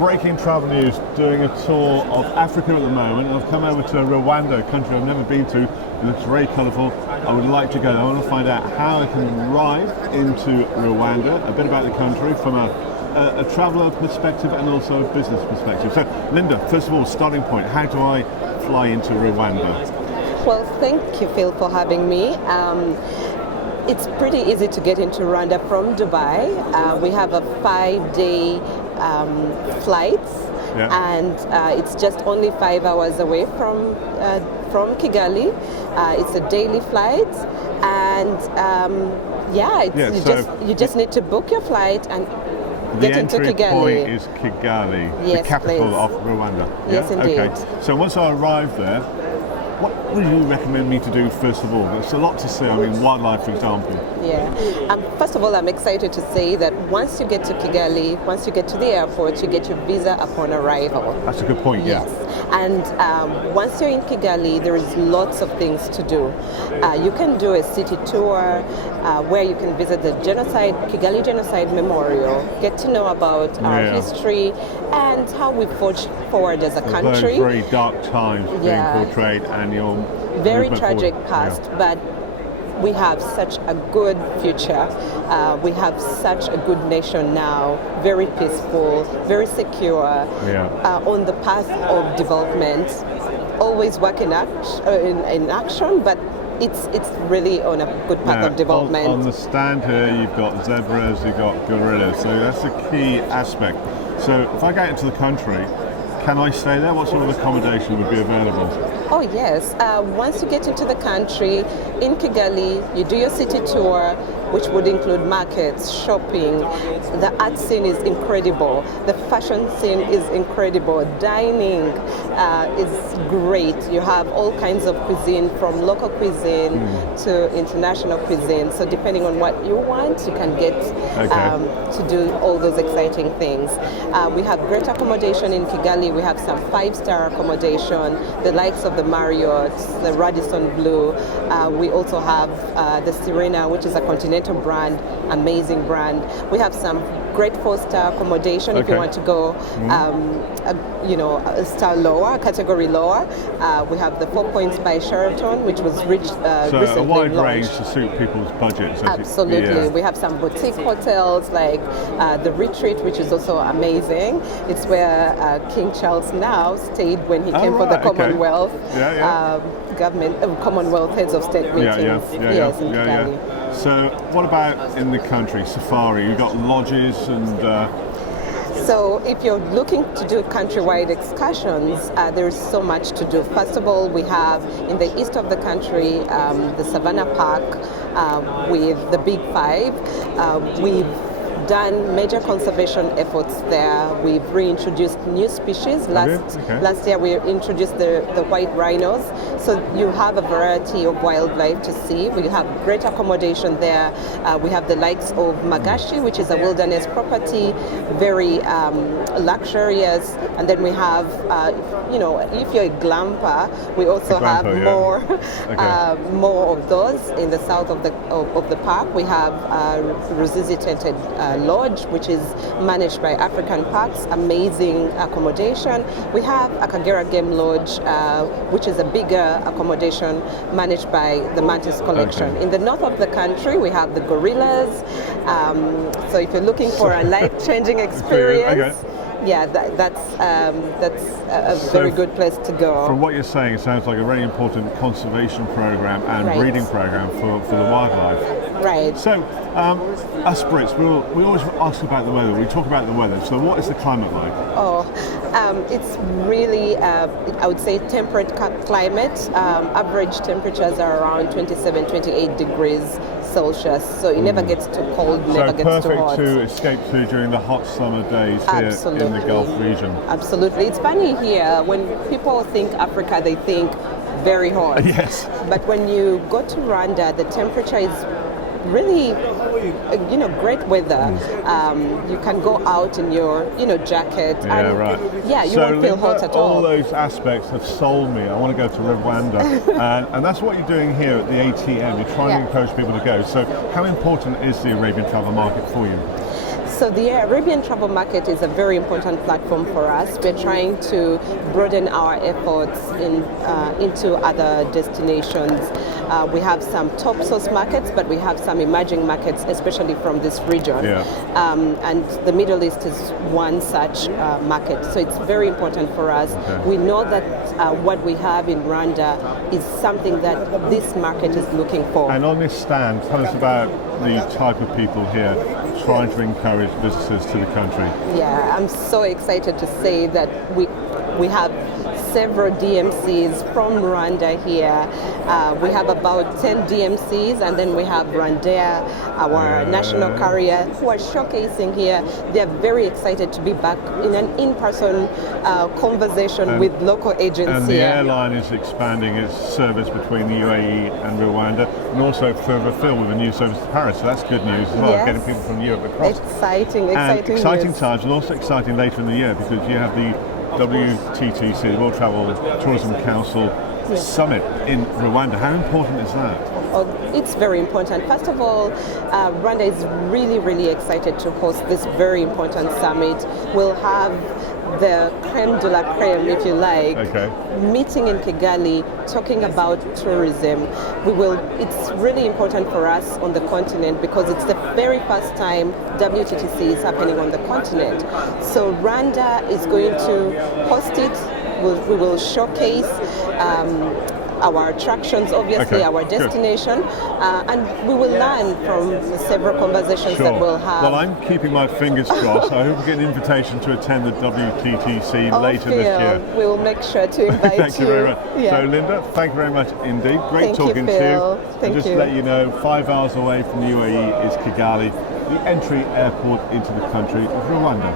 breaking travel news, doing a tour of Africa at the moment. I've come over to Rwanda, a country I've never been to. It looks very colourful. I would like to go. I want to find out how I can arrive into Rwanda, a bit about the country from a traveller perspective and also a business perspective. So, Linda, first of all, starting point, how do I fly into Rwanda? Well, thank you, Phil, for having me. It's pretty easy to get into Rwanda from Dubai. We have a 5-day flight, and it's just only 5 hours away from Kigali. It's a daily flight, and you just need to book your flight and get into Kigali. The entry point is Kigali, yes, the capital please. of Rwanda. Yes, indeed. Okay. So once I arrive there, what would you recommend me to do first of all? There's a lot to see. I mean, wildlife, for example. Yeah. First of all, I'm excited to say that once you get to Kigali, once you get to the airport, you get your visa upon arrival. That's a good point, yes. And once you're in Kigali, there is lots of things to do. You can do a city tour where you can visit the Kigali Genocide Memorial, get to know about our history and how we forged forward as a country. Those very dark times being portrayed and your very tragic past, but we have such a good future. We have such a good nation now, very peaceful, very secure, on the path of development, always working in action, but it's really on a good path of development. On the stand here, you've got zebras, you've got gorillas, so that's a key aspect. So if I get into the country, can I stay there? What sort of accommodation would be available? Oh yes, once you get into the country, in Kigali, you do your city tour, which would include markets, shopping. The art scene is incredible. The fashion scene is incredible. Dining is great. You have all kinds of cuisine, from local cuisine to international cuisine. So depending on what you want, you can get to do all those exciting things. We have great accommodation in Kigali. We have some 5-star accommodation, the likes of the Marriott, the Radisson Blu. We also have the Serena, which is a continental brand, amazing brand. We have some great 4-star accommodation if you want to go, a star lower, category lower. We have the 4 Points by Sheraton, which was so recently a wide launched. Range to suit people's budgets. Absolutely. We have some boutique hotels like the Retreat, which is also amazing. It's where King Charles now stayed when he came for the Commonwealth Commonwealth Heads of State meetings. In Kigali. So what about in the country, safari? You've got lodges and... So if you're looking to do countrywide excursions, there's so much to do. First of all, we have in the east of the country, the Savannah Park with the Big Five. We've done major conservation efforts there. We've reintroduced new species. Last year we introduced the white rhinos. So you have a variety of wildlife to see. We have great accommodation there. We have the likes of Magashi, which is a wilderness property, very luxurious. And then we have, if you're a glamper, we also have more of those in the south of the park. We have Ruzizi Tented Lodge, which is managed by African Parks, amazing accommodation. We have Akagera Game Lodge, which is a bigger accommodation managed by the Mantis Collection. In the north of the country, we have the gorillas. So if you're looking for a life-changing experience, that's a very good place to go. From what you're saying, it sounds like a very important conservation program and breeding program for the wildlife. Right. So, us Brits, we always ask about the weather. We talk about the weather. So, what is the climate like? It's really, I would say, temperate climate. Average temperatures are around 27, 28 degrees Celsius, so it never gets too cold, never gets too hot. So perfect to escape to during the hot summer days here in the Gulf region. Absolutely. It's funny here, when people think Africa, they think very hot. Yes. But when you go to Rwanda, the temperature is really, great weather. You can go out in your, jacket. You won't feel hot at all. All those aspects have sold me. I want to go to Rwanda. and that's what you're doing here at the ATM. You're trying to encourage people to go. So how important is the Arabian travel market for you? So the Arabian travel market is a very important platform for us. We're trying to broaden our efforts into other destinations. We have some top source markets, but we have some emerging markets, especially from this region. Yeah. And the Middle East is one such market. So it's very important for us. Okay. We know that what we have in Rwanda is something that this market is looking for. And on this stand, tell us about the type of people here trying to encourage visitors to the country. Yeah, I'm so excited to say that we have several DMCs from Rwanda here. We have about 10 DMCs, and then we have Rwanda, our national carrier, who are showcasing here. They're very excited to be back in an in-person conversation with local agents and the here. airline is expanding its service between the UAE and Rwanda, and also further afield with a new service to Paris. So that's good news as well, Yes. getting people from Europe across. Exciting Exciting news. times, and also exciting later in the year because you have the WTTC, the World Travel Tourism Council Summit in Rwanda. How important is that? Oh, it's very important. First of all, Rwanda is really, really excited to host this very important summit. We'll have the creme de la creme, if you like, meeting in Kigali, talking about tourism. It's really important for us on the continent because it's the very first time WTTC is happening on the continent. So Rwanda is going to host it. We will showcase our attractions, obviously, our destination, and we will learn from the several conversations that we'll have. Well, I'm keeping my fingers crossed. I hope we get an invitation to attend the WTTC later this year. We will make sure to invite Thank you very much. Yeah. So, Linda, thank you very much indeed. Great Thank you, talking to Phil. you. Thank and just you. to let you know, 5 hours away from the UAE is Kigali, the entry airport into the country of Rwanda.